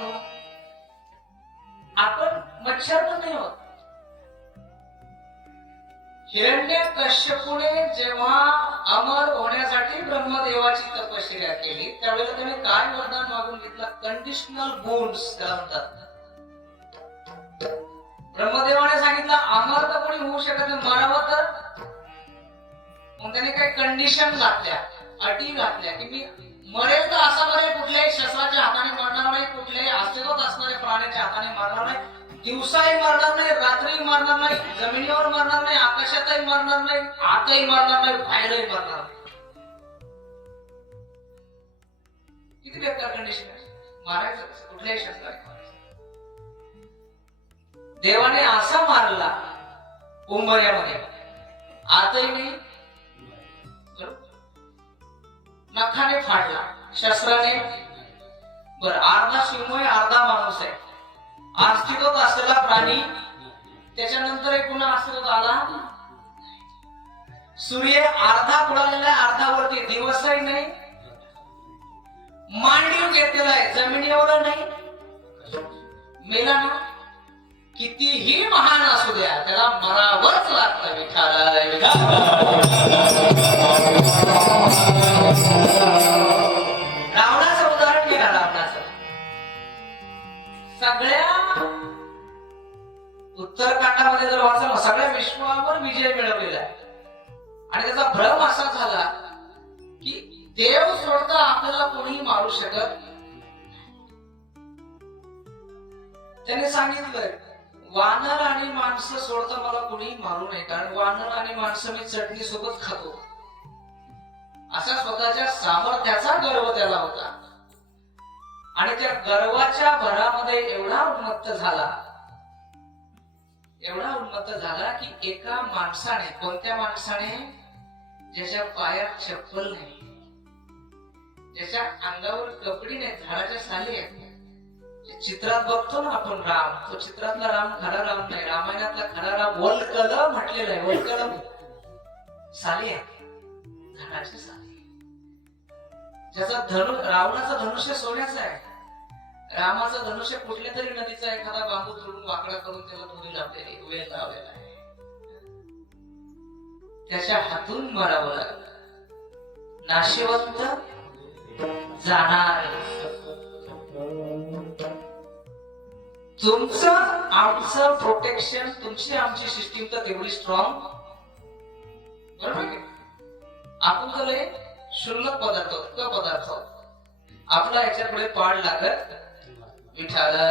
म्हणून आपण मच्छर पण नाही होत. हिरण्य कश्यपुने जेव्हा अमर होण्यासाठी ब्रह्मदेवाची तपश्चर्या केली त्यावेळेला त्याने काय वरदान मागून घेतलं? कंडिशनल बोन्स त्याला म्हणतात. ब्रह्मदेवाने सांगितलं अमर तर कोणी होऊ शकत नाही मरावं तर. मग त्याने काही कंडिशन घातल्या अटी घातल्या की मी मरेल तर असं मरेल कुठल्याही शस्त्राच्या हाताने मरणार नाही कुठल्याही अस्तित्वात असणाऱ्या प्राण्याच्या हाताने मरणार नाही दिवसाही मरणार नाही रात्रीही मरणार नाही जमिनीवर मरणार नाही आकाशातही मरणार नाही आतही मरणार नाही बाहेरही मरणार किती बेकार कंडिशन आहे. मारायचं कुठल्याही शस्त्राने देवाने असा मारला उंबऱ्यामध्ये. आतही नाही नखाने फाडला शस्त्राने. बर अर्धा सिंह आहे अर्धा माणूस आहे. अस्तित्वात असलेला प्राणी. त्याच्यानंतर एक पुन्हा अस्तित्वात आला. सूर्य अर्धा बुडालेला आहे अर्धा दिवसही नाही. मांडीव घेतलेला आहे जमिनीवर नाही. मेला ना कितीही महान असू द्या त्याला मरावंच लागतं विठाला विठाला सगळ्या उत्तरकांडामध्ये जर वाचलं सगळ्या विश्वावर विजय मिळवलेला आहे. आणि त्याचा भ्रम असा झाला की देव सोडता आपल्याला कोणीही मारू शकत त्याने सांगितलंय वानर आणि माणसं सोडता मला कोणीही मारू नये कारण वानर आणि माणसं मी चटणी सोबत खातो. असा स्वतःच्या सामर्थ्याचा गर्व त्याला होता. आणि त्या गर्वाच्या भरामध्ये एवढा उन्मत्त झाला एवढा उन्मत्त झाला की एका माणसाने कोणत्या माणसाने? ज्याच्या पायात चप्पल नाही ज्याच्या अंगावर कपडी नाही झाडाच्या साली चित्रात बघतो ना आपण राम तो चित्रातला राम खरा राम नाही रामायणातला खरा राम वलकल म्हटलेला आहे वल्कल. साली आहे झाडाची साली. ज्याचा धनु रावणाचा धनुष्य सोन्याचा आहे. रामाचं धनुष्य कुठल्या तरी नदीचा एखादा बांबू तोडून वाकडा करून त्याला धुरी लावलेली वेळ लावलेला आहे. त्याच्या हातून मरावं लागलं. नाशिवंत जाणार तुमचं आमचं प्रोटेक्शन तुमची आमची सिस्टीम तर तेवढी स्ट्रॉंग बरोबर आपण तर क्षुल्लक पदार्थ पदार्थ. आपला याच्यापुढे पाड लागत. विठाला